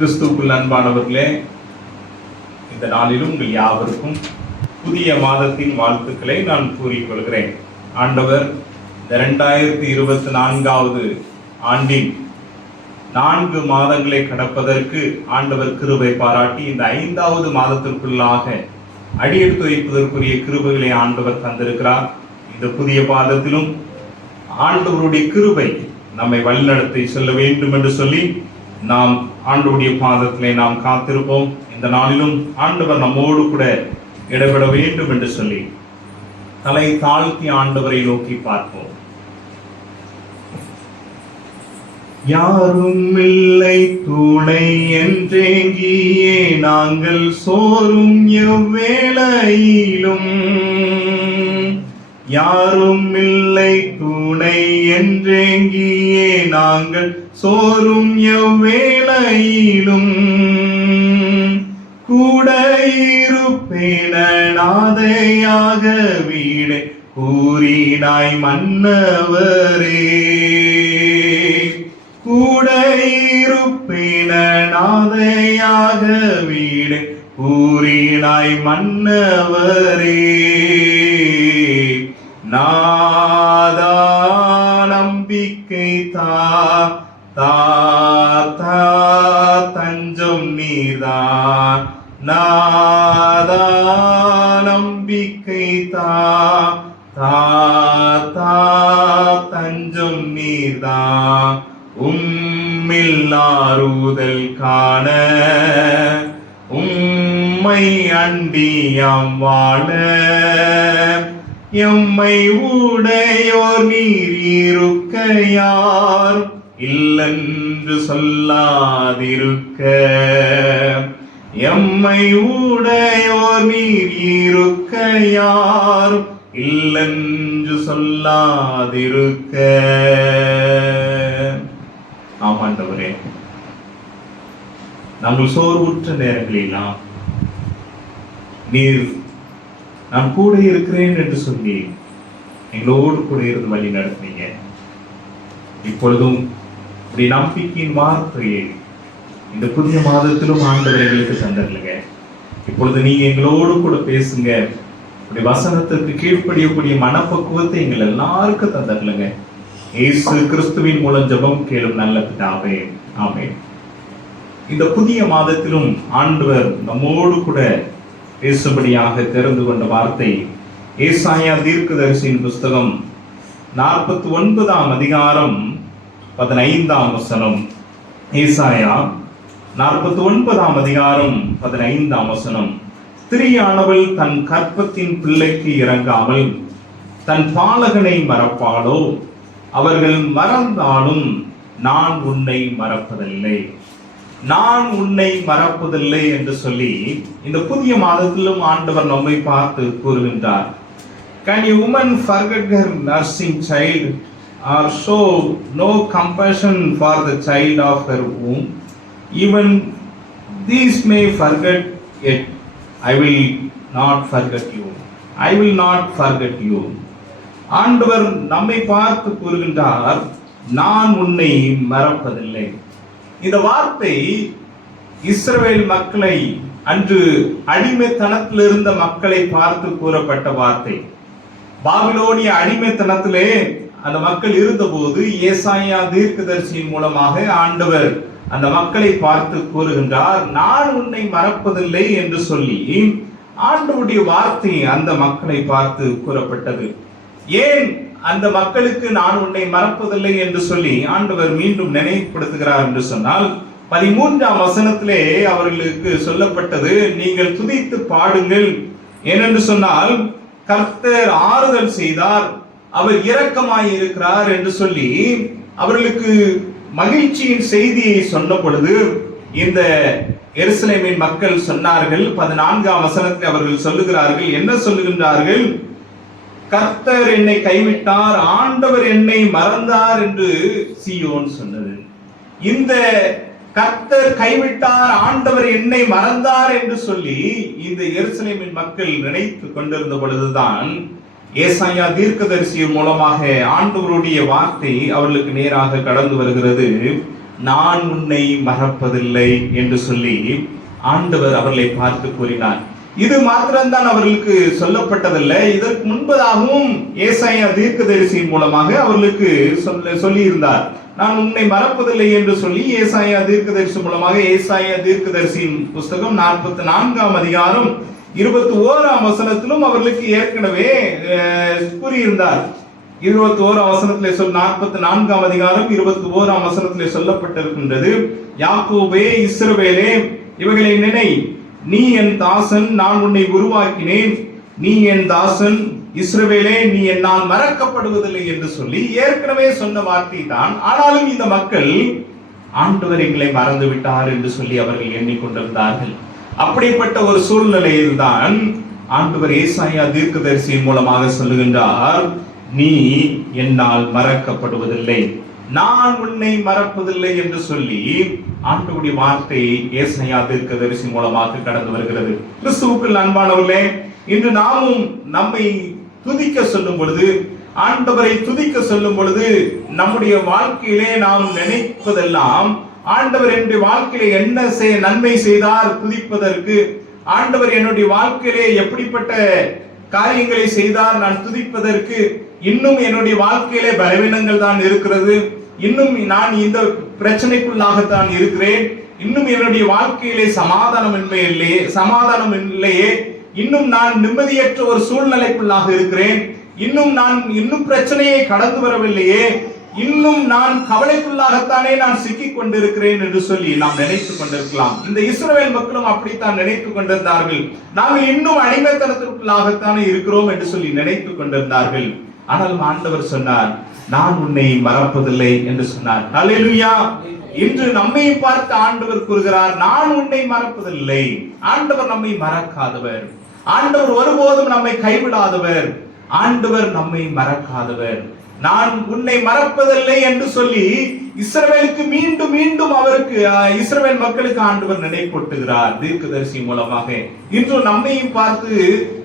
கிறிஸ்துக்குள் அன்பானவர்களே இந்த நாளிலும் உங்கள் யாவருக்கும் புதிய மாதத்தின் வாழ்த்துக்களை நான் கூறிக்கொள்கிறேன் ஆண்டவர் இந்த ரெண்டாயிரத்தி இருபத்தி நான்காவது ஆண்டின் நான்கு மாதங்களை கடப்பதற்கு ஆண்டவர் கிருபை பாராட்டி இந்த ஐந்தாவது மாதத்திற்குள்ளாக அடியெடுத்து வைப்பதற்குரிய கிருபைகளை ஆண்டவர் தந்திருக்கிறார். இந்த புதிய பாதத்திலும் ஆண்டவருடைய கிருபை நம்மை வழிநடத்தி செல்ல வேண்டும் என்று சொல்லி நாம் ஆண்டவருடைய பாதத்திலே நாம் காத்திருப்போம். இந்த நாளிலும் ஆண்டவர் நம்மோடு கூட இடப்பட வேண்டும் என்று சொல்லி தலை தாழ்த்தி ஆண்டவரை நோக்கி பார்ப்போம். யாரும் இல்லை துணை என்றேங்கியே நாங்கள் சோறும் எவ்வேளையிலும். யாரும் இல்லை துணை என்றேங்கியே நாங்கள் சோறும் எவ்வேளையிலும் கூட இருப்பேன நாதையாக வீடு கூறினாய் மன்னவரே. கூட இருப்பேன நாதையாக வீடு கூறினாய் மன்னவரே. நான் நாதா நம்பிக்கை தா தா தஞ்சம் நீதா உம்மில் காண உம்மை அண்டியாம் வாழ எம்மை உடையோர் நீர் யார்? இல்லென்று சொல்லாதிருக்க எம்மை உடையோர் நீர் இருக்க யார் இல்லென்று சொல்லாதிருக்க. ஆமாண்டவரே நாங்கள் சோர்வுற்ற நேரங்களெல்லாம் நீர் நான் கூட இருக்கிறேன் என்று சொல்லி எங்களோடு கூட இருந்து வழி நடத்தினீங்க. இப்பொழுதும் இப்படி நம்பிக்கையின் வார்த்தையை இந்த புதிய மாதத்திலும் ஆண்டவர் எங்களுக்கு தந்தரலுங்க இப்பொழுது நீங்க எங்களோடு கூட பேசுங்க. இப்படி வசனத்திற்கு கீழ்ப்படியக்கூடிய மனப்பக்குவத்தை எங்கள் எல்லாருக்கும் தந்தரலுங்க இயேசு கிறிஸ்துவின் மூலம் ஜெபம் கேளும் நல்ல பிதாவே. ஆமே இந்த புதிய மாதத்திலும் ஆண்டவர் நம்மோடு கூட பேசும்படியாக தெரிந்து கொண்ட வார்த்தை ஏசாயா தீர்க்கதரிசியின் புஸ்தகம் நாற்பத்தி ஒன்பதாம் அதிகாரம் பதினைந்தாம் வசனம். ஏசாயா நாற்பத்தி ஒன்பதாம் அதிகாரம் பதினைந்தாம் வசனம். ஸ்திரீயானவள் தன் கற்பத்தின் பிள்ளைக்கு இறங்காமல் தன் பாலகனை மறப்பாளோ? அவர்கள் மறந்தாலும் நான் உன்னை மறப்பதில்லை. நான் உன்னை மறப்பதில்லை என்று சொல்லி இந்த புதிய மாதத்திலும் ஆண்டவர் நம்மை பார்த்து கூறுகின்றார். Can you woman forget her nursing child or show no compassion for the child of her um Even these may forget it. I will not forget you. I will not forget you. ஆண்டவர் நம்மை பார்த்து கூறுகின்றார் நான் உன்னை மறப்பதில்லை இந்த வார்த்தை இஸ்ரவேல் மக்களை அன்று அடிமைத்தனத்தில் இருந்த மக்களை பார்த்து கூறப்பட்ட வார்த்தை பாபிலோனிய அடிமைத்தனத்திலே அந்த மக்கள் இருந்தபோது ஏசாயா தீர்க்கதர்சியின் மூலமாக ஆண்டவர் அந்த மக்களை பார்த்து கூறுகின்றார் நான் உன்னை மறப்பதில்லை என்று சொல்லி ஆண்டவுடைய வார்த்தை அந்த மக்களை பார்த்து கூறப்பட்டது. ஏன் அந்த மக்களுக்கு நான் உன்னை மறப்பதில்லை என்று சொல்லி ஆண்டவர் மீண்டும் நினைவுபடுத்துகிறார் என்று சொன்னால் பதிமூன்றாம் வசனத்திலே அவர்களுக்கு சொல்லப்பட்டது நீங்கள் துதித்து பாடுங்கள் ஏனென்று சொன்னால் கர்த்தர் ஆறுதல் செய்தார் அவர் இரக்கமாய் இருக்கிறார் என்று சொல்லி அவர்களுக்கு மகிழ்ச்சியின் செய்தியை சொன்ன பொழுது இந்த எருசலேமின் மக்கள் சொன்னார்கள் பதினான்காம் வசனத்தில் அவர்கள் சொல்லுகிறார்கள் என்ன சொல்லுகின்றார்கள்? கர்த்தர் என்னை கைவிட்டார் ஆண்டவர் என்னை மறந்தார் என்று சியோன் சொன்னது. இந்த கர்த்தர் கைவிட்டார் ஆண்டவர் என்னை மறந்தார் என்று சொல்லி இந்த எருசலேமின் மக்கள் நினைத்து கொண்டிருந்த பொழுதுதான் ஏசாயா தீர்க்கதரிசியின் மூலமாக ஆண்டவருடைய வார்த்தை அவர்களுக்கு நேராக கடந்து வருகிறது. நான் உன்னை மறப்பதில்லை என்று சொல்லி ஆண்டவர் அவர்களை பார்த்து கூறினார். இது மாத்திரம்தான் அவர்களுக்கு சொல்லப்பட்டதில்லை. இதற்கு முன்பதாகவும் ஏசாயா தீர்க்கதரிசியின் மூலமாக அவர்களுக்கு சொல்ல சொல்லியிருந்தார். நான் உன்னை மறப்பதில்லை என்று சொல்லி ஏசாயா தீர்க்கதரிசி மூலமாக ஏசாயா தீர்க்கதரிசியின் புஸ்தகம் நாற்பத்தி நான்காம் அதிகாரம் இருபத்தி ஓராம் வசனத்திலும் அவர்களுக்கு ஏற்கனவே கூறியிருந்தார். இருபத்தி ஓராம் வசனத்திலே சொல் நாற்பத்தி நான்காம் அதிகாரம் இருபத்தி ஓராம் வசனத்திலே சொல்லப்பட்டிருக்கின்றது. யாக்கோபே இஸ்ரவேலே இவைகளை நினை. நீ என் தாசன் நான் உன்னை உருவாக்கினேன். நீ என் தாசன் இஸ்ரவேலே நீ என்னால் மறக்கப்படுவதில்லை என்று சொல்லி ஏற்கனவே சொன்ன வார்த்தை தான். ஆனாலும் இந்த மக்கள் ஆண்டவர் எங்களை மறந்து விட்டார் என்று சொல்லி அவர்கள் எண்ணிக்கொண்டிருந்தார்கள். அப்படிப்பட்ட ஒரு சூழ்நிலையில் தான் ஆண்டவர் ஏசாயா தீர்க்கதரிசியின் மூலமாக சொல்லுகின்றார் நீ என்னால் மறக்கப்படுவதில்லை. நான் உன்னை மறப்பதில்லை என்று சொல்லி ஆண்டவுடைய வார்த்தை ஏசாயா தீர்க்கதரிசி மூலமாக கடந்து வருகிறது. கிறிஸ்துவுக்குள் அன்பானவர்களே இன்று நாமும் நம்மை துதிக்க சொல்லும் பொழுது ஆண்டவரை துதிக்க சொல்லும் பொழுது நம்முடைய வாழ்க்கையிலே நாம் நினைப்பதெல்லாம் ஆண்டவர் என்னுடைய வாழ்க்கையில என்ன செய்ய நன்மை செய்தார் துதிப்பதற்கு. ஆண்டவர் என்னுடைய வாழ்க்கையிலே எப்படிப்பட்ட காரியங்களை செய்தார் நான் துதிப்பதற்கு. இன்னும் என்னுடைய வாழ்க்கையிலே பலவீனங்கள் தான் இருக்கிறது. இன்னும் நான் இந்த பிரச்சனைக்குள்ளாகத்தான் இருக்கிறேன். இன்னும் என்னுடைய வாழ்க்கையிலே சமாதானமின்மை இல்லையே சமாதானம் இல்லையே இன்னும் நான் நிம்மதியற்ற ஒரு சூழ்நிலைக்குள்ளாக இருக்கிறேன். இன்னும் நான் இன்னும் பிரச்சனையை கடந்து வரவில்லையே. இன்னும் நான் கவலைக்குள்ளாகத்தானே நான் சிக்கிக் கொண்டிருக்கிறேன் என்று சொல்லி நாம் நினைத்துக் கொண்டிருக்கலாம். இந்த இஸ்ரவேல் மக்களும் அப்படித்தான் நினைத்துக் கொண்டிருந்தார்கள். நாங்கள் இன்னும் அடிமைத்தனத்திற்குள்ளாகத்தானே இருக்கிறோம் என்று சொல்லி நினைத்துக் கொண்டிருந்தார்கள். ஆனால் ஆண்டவர் சொன்னார் நான் உன்னை மறப்பதில்லை என்று சொன்னார். அல்லேலூயா இன்று நம்மை பார்த்து ஆண்டவர் கூறுகிறார் நான் உன்னை மறப்பதில்லை. ஆண்டவர் நம்மை மறக்காதவர். ஆண்டவர் ஒருபோதும் நம்மை கைவிடாதவர். ஆண்டவர் நம்மை மறக்காதவர். நான் உன்னை மறப்பதில்லை என்று சொல்லி இஸ்ரவேலுக்கு மீண்டும் மீண்டும் அவருக்கு அஹ், இஸ்ரவேல் மக்களுக்கு ஆண்டவர் நினைப்பூட்டுகிறார் தீர்க்கதரிசி மூலமாக. இன்று நம்மையும் பார்த்து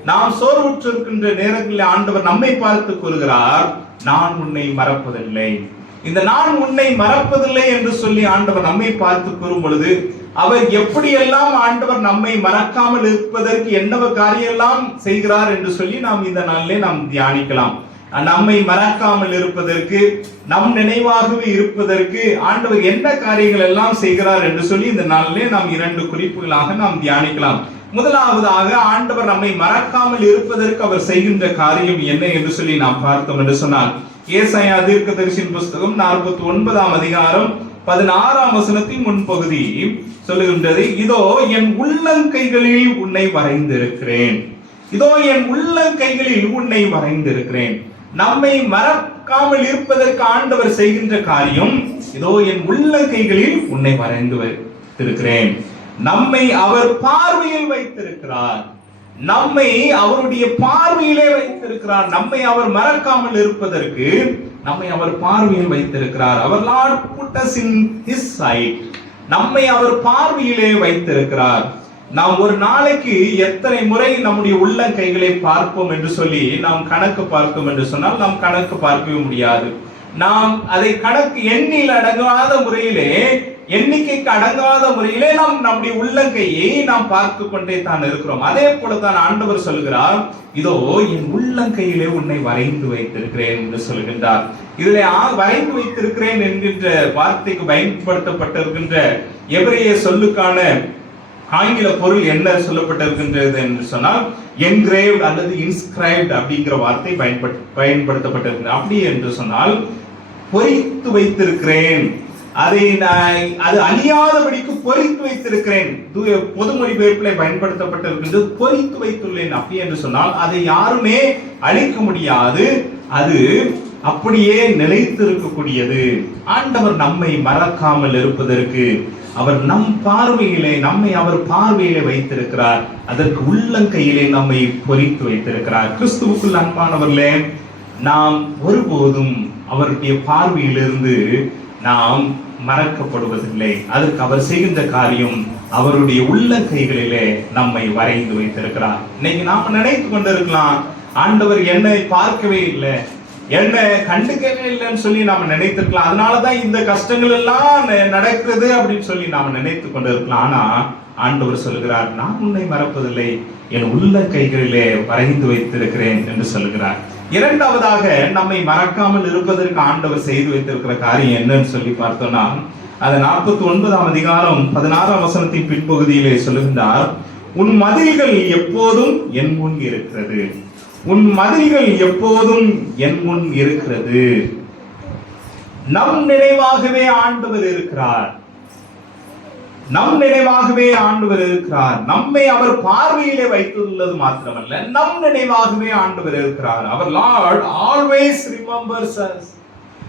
நாம் சோர்வுற்றிருக்கின்ற நேரங்களில் ஆண்டவர் நம்மை பார்த்து கூறுகிறார் நான் உன்னை மறப்பதில்லை. இந்த நான் உன்னை மறப்பதில்லை என்று சொல்லி ஆண்டவர் நம்மை பார்த்து கூறும் பொழுது அவர் எப்படியெல்லாம் ஆண்டவர் நம்மை மறக்காமல் இருப்பதற்கு என்னவ காரியெல்லாம் செய்கிறார் என்று சொல்லி நாம் இந்த நாளிலே நாம் தியானிக்கலாம். நம்மை மறக்காமல் இருப்பதற்கு நம் நினைவாகவே இருப்பதற்கு ஆண்டவர் என்ன காரியங்கள் எல்லாம் செய்கிறார் என்று சொல்லி இந்த நாளிலே நாம் இரண்டு குறிப்புகளாக நாம் தியானிக்கலாம். முதலாவதாக ஆண்டவர் நம்மை மறக்காமல் இருப்பதற்கு அவர் செய்கின்ற காரியம் என்ன என்று சொல்லி நாம் பார்த்தோம் என்று சொன்னால் ஏசாயா தீர்க்கதரிசியின் புஸ்தகம் நாற்பத்தி ஒன்பதாம் அதிகாரம் பதினாறாம் வசனத்தின் முன்பகுதி சொல்லுகின்றது இதோ என் உள்ளங்கைகளில் உன்னை வரைந்திருக்கிறேன். இதோ என் உள்ளங்கைகளில் உன்னை வரைந்திருக்கிறேன். நம்மை மறக்காமல் இருப்பதற்கு ஆண்டவர் செய்கின்ற காரியம் இதோ என் உள்ளங்கைகளில் உன்னை வரைந்து வைத்திருக்கிறேன். நம்மை அவர் பார்வையில் வைத்திருக்கிறார். நம்மை அவருடைய பார்வையிலே வைத்திருக்கிறார். நம்மை அவர் மறக்காமல் இருப்பதற்கு நம்மை அவர் பார்வையில் வைத்திருக்கிறார். அவர் lord put us his sight. நம்மை அவர் பார்வையிலே வைத்திருக்கிறார். நாம் ஒரு நாளைக்கு எத்தனை முறை நம்முடைய உள்ளங்கைகளை பார்ப்போம் என்று சொல்லி நாம் கணக்கு பார்ப்போம் என்று சொன்னால் நாம் கணக்கு பார்க்கவே முடியாது. நாம் அதை கணக்கு எண்ணில் அடங்காத முறையிலே எண்ணிக்கைக்கு அடங்காத முறையிலே நாம் நம்முடைய உள்ளங்கையை நாம் பார்த்து கொண்டே தான் இருக்கிறோம். அதே போல தான் ஆண்டவர் சொல்கிறார் இதோ என் உள்ளங்கையிலே உன்னை வரைந்து வைத்திருக்கிறேன் என்று சொல்கின்றார். இதில் ஆ- வரைந்து வைத்திருக்கிறேன் என்கின்ற வார்த்தைக்கு பயன்படுத்தப்பட்டிருக்கின்ற எவரைய சொல்லுக்கான ஆங்கில பொருள் என்ன சொல்லப்பட்டிருக்கின்றது என்று சொன்னால் என்கிரேவ்ட் அல்லது இன்ஸ்கிரைப்ட் அப்படிங்கிற வார்த்தை பயன்பட் பயன்படுத்தப்பட்டிருக்கிறது அப்படி என்று சொன்னால் பொறித்து வைத்திருக்கிறேன். அதை நான் அது அழியாதபடிக்கு பொறித்து வைத்திருக்கிறேன். தூய பொது மொழிபெயர்ப்பில் பயன்படுத்தப்பட்டிருக்கின்றது. பொறித்து வைத்துள்ளேன் அப்படி என்று சொன்னால் அதை யாருமே அழிக்க முடியாது. அது அப்படியே நிலைத்திருக்கக்கூடியது. ஆண்டவர் நம்மை மறக்காமல் இருப்பதற்கு அவர் நம் பார்வையிலே நம்மை அவர் பார்வையிலே வைத்திருக்கிறார். அதற்கு உள்ளங்கையிலே நம்மை பொறித்து வைத்திருக்கிறார். கிறிஸ்துவுக்குள் அன்பானவர்களே நாம் ஒருபோதும் அவருடைய பார்வையிலிருந்து நாம் மறக்கப்படுவதில்லை. அதற்கு அவர் செய்கின்ற காரியம் அவருடைய உள்ளங்கைகளிலே நம்மை வரைந்து வைத்திருக்கிறார். இன்னைக்கு நாம நினைத்து கொண்டிருக்கலாம் ஆண்டவர் என்னை பார்க்கவே இல்லை. என்ன கண்டுக்கவே இல்லைன்னு சொல்லி நாம நினைத்திருக்கலாம். அதனாலதான் இந்த கஷ்டங்கள் எல்லாம் ந- நடக்கிறது அப்படின்னு சொல்லி நாம நினைத்து கொண்டு இருக்கலாம் ஆனா ஆண்டவர் சொல்கிறார் நான் உன்னை மறப்பதில்லை. என் உள்ள கைகளிலே வரைந்து வைத்திருக்கிறேன் என்று சொல்லுகிறார். இரண்டாவதாக நம்மை மறக்காமல் இருப்பதற்கு ஆண்டவர் செய்து வைத்திருக்கிற காரியம் என்னன்னு சொல்லி பார்த்தோம்னா அது நாற்பத்தி ஒன்பதாம் அதிகாரம் பதினாறாம் வசனத்தின் பின்பகுதியிலே சொல்லுகின்றார் உன் மதில்கள் எப்போதும் என் முன் இருக்கிறது. உன் மதில்கள் எப்போதும் என் முன் இருக்கிறது. நம் நினைவாகவே ஆண்டவர் இருக்கிறார். நம் நினைவாகவே ஆண்டவர் இருக்கிறார். நம்மை அவர் பார்வையிலே வைத்துள்ளது மாத்திரமல்ல நம் நினைவாகவே ஆண்டவர் இருக்கிறார். அவர் லார்ட் ஆல்வேஸ் ரிமெம்பர்ஸ்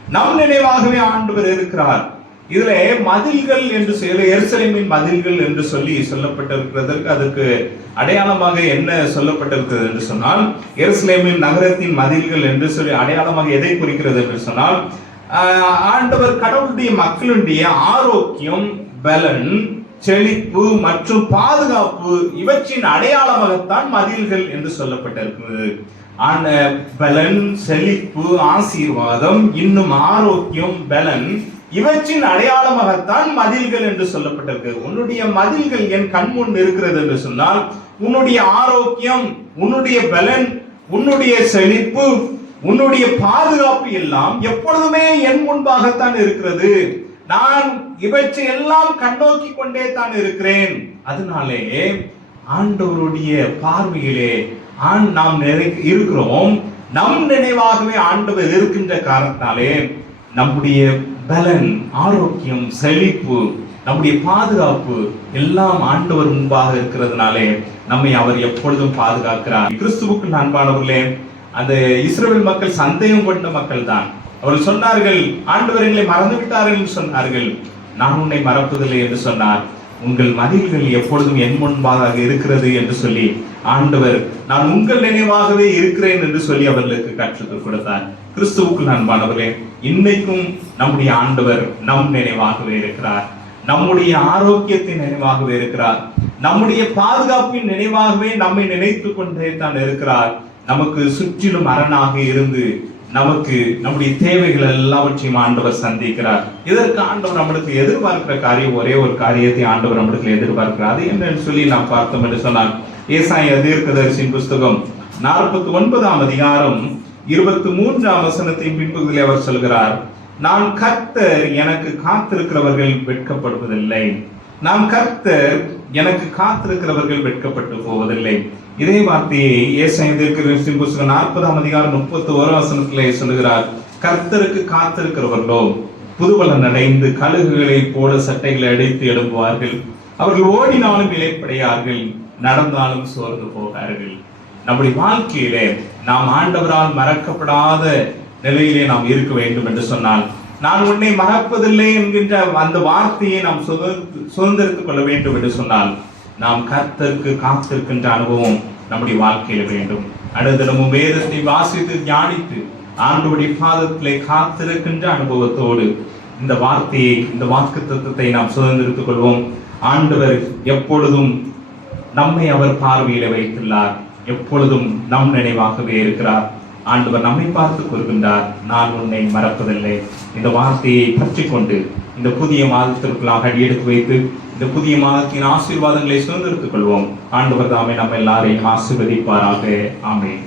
நம் நினைவாகவே ஆண்டவர் இருக்கிறார். இதுல மதில்கள் என்று சொல்லி எருசலேமின் மதில்கள் என்று சொல்லி சொல்லப்பட்டிருக்கிறதற்கு அதற்கு அடையாளமாக என்ன சொல்லப்பட்டிருக்கிறது என்று சொன்னால் எருசலேமின் நகரத்தின் மதில்கள் என்று சொல்லி அடையாளமாக எதை குறிக்கிறது என்று சொன்னால் ஆண்டவர் கடவுளுடைய மக்களுடைய ஆரோக்கியம் பலன் செழிப்பு மற்றும் பாதுகாப்பு இவற்றின் அடையாளமாகத்தான் மதில்கள் என்று சொல்லப்பட்டிருக்கிறது. ஆன பலன் செழிப்பு ஆசீர்வாதம் இன்னும் ஆரோக்கியம் பலன் இவற்றின் அடையாளமாகத்தான் மதில்கள் என்று சொல்லப்பட்டிருக்கு. உன்னுடைய மதில்கள் என் கண் முன் இருக்கிறது என்று சொன்னால் உன்னுடைய ஆரோக்கியம் உன்னுடைய பலன் உன்னுடைய செழிப்பு உன்னுடைய பாதுகாப்பு எல்லாம் எப்பொழுதுமே என் முன்பாகத்தான் இருக்கிறது. நான் இவற்றை எல்லாம் கண்ணோக்கி கொண்டே தான் இருக்கிறேன். அதனாலே ஆண்டவருடைய பார்வையிலே ஆண் நாம் இருக்கிறோம். நம் நினைவாகவே ஆண்டவர் இருக்கின்ற காரணத்தாலே நம்முடைய பலன் ஆரோக்கியம் செழிப்பு நம்முடைய பாதுகாப்பு எல்லாம் ஆண்டவர் முன்பாக இருக்கிறதுனாலே நம்மை அவர் எப்பொழுதும் பாதுகாக்கிறார். கிறிஸ்துவுக்கு அன்பானவர்களே அந்த இஸ்ரேல் மக்கள் சந்தேகம் கொண்ட மக்கள் தான் அவர்கள் சொன்னார்கள் ஆண்டவர் எங்களை மறந்து விட்டார்கள் என்று சொன்னார்கள். நான் உன்னை மறப்பதில்லை என்று சொன்னார். உங்கள் மதில்கள் எப்பொழுதும் என் முன்பாக இருக்கிறது என்று சொல்லி ஆண்டவர் நான் உங்கள் நினைவாகவே இருக்கிறேன் என்று சொல்லி அவர்களுக்கு கற்றுக் கொடுத்தார். கிறிஸ்துவுக்குள் அன்பானவர்களே இன்னைக்கும் நம்முடைய ஆண்டவர் நம் நினைவாகவே இருக்கிறார். நம்முடைய ஆரோக்கியத்தின் நினைவாகவே இருக்கிறார். நம்முடைய பாதுகாப்பின் நினைவாகவே நம்மை நினைத்து கொண்டே தான் இருக்கிறார். நமக்கு சுற்றிலும் அரணாக இருந்து நமக்கு நம்முடைய தேவைகள் எல்லாவற்றையும் ஆண்டவர் சந்திக்கிறார். இதற்கு ஆண்டவர் நம்மளுக்கு எதிர்பார்க்கிற காரியம் ஒரே ஒரு காரியத்தை ஆண்டவர் நம்மளுக்கு எதிர்பார்க்கிறார். அது என்னன்னு சொல்லி நாம் பார்த்தோம் என்று சொன்னால் ஏசாய தீர்க்கதரிசின் புஸ்தகம் நாற்பத்தி ஒன்பதாம் அதிகாரம் இருபத்தி மூன்றாம் வசனத்தின் பின்பகுதியில் அவர் சொல்கிறார் நான் கர்த்தர் எனக்கு காத்திருக்கிறவர்கள் வெட்கப்படுவதில்லை. நான் கர்த்தர் எனக்கு காத்திருக்கிறவர்கள் வெட்கப்பட்டு போவதில்லை. இதே வார்த்தையை ஏசாயத்திற்கு புஸ்தகம் நாற்பதாம் அதிகாரம் முப்பத்தி ஒரு வசனத்திலே சொல்கிறார் கர்த்தருக்கு காத்திருக்கிறவர்களோ புதுவலன் அடைந்து கழுகுகளை போல சட்டைகளை அடைத்து எழும்புவார்கள். அவர்கள் ஓடினாலும் இலைப்படையார்கள் நடந்தாலும் சோர்ந்து போவார்கள் நம்முடைய வாழ்க்கையிலே நாம் ஆண்டவரால் மறக்கப்படாத நிலையிலே நாம் இருக்க வேண்டும் என்று சொன்னால் நான் உன்னை மறப்பதில்லை என்கின்ற அந்த வார்த்தையை நாம் சுதந்திர- சுதந்திரித்துக் கொள்ள வேண்டும் என்று சொன்னால் நாம் கர்த்தருக்கு காத்திருக்கின்ற அனுபவம் நம்முடைய வாழ்க்கையில வேண்டும். அனுதினமும் வேதத்தை வாசித்து தியானித்து ஆண்டவருடைய பாதத்திலே காத்திருக்கின்ற அனுபவத்தோடு இந்த வார்த்தையை இந்த வாக்கு தத்துவத்தை நாம் சுதந்திரித்துக் கொள்வோம். ஆண்டவர் எப்பொழுதும் நம்மை அவர் பார்வையில வைத்துள்ளார். எப்பொழுதும் நம் நினைவாகவே இருக்கிறார். ஆண்டவர் நம்மை பார்த்து கூறுகின்றார் நான் உன்னை மறப்பதில்லை. இந்த வார்த்தையை பற்றி கொண்டு இந்த புதிய மாதத்திற்குள்ளாக அடியெடுத்து வைத்து இந்த புதிய மாதத்தின் ஆசீர்வாதங்களை சுதந்திரத்துக் கொள்வோம். ஆண்டவர் தாமே நம்ம எல்லாரையும் ஆசீர்வதிப்பாராக. ஆமென்.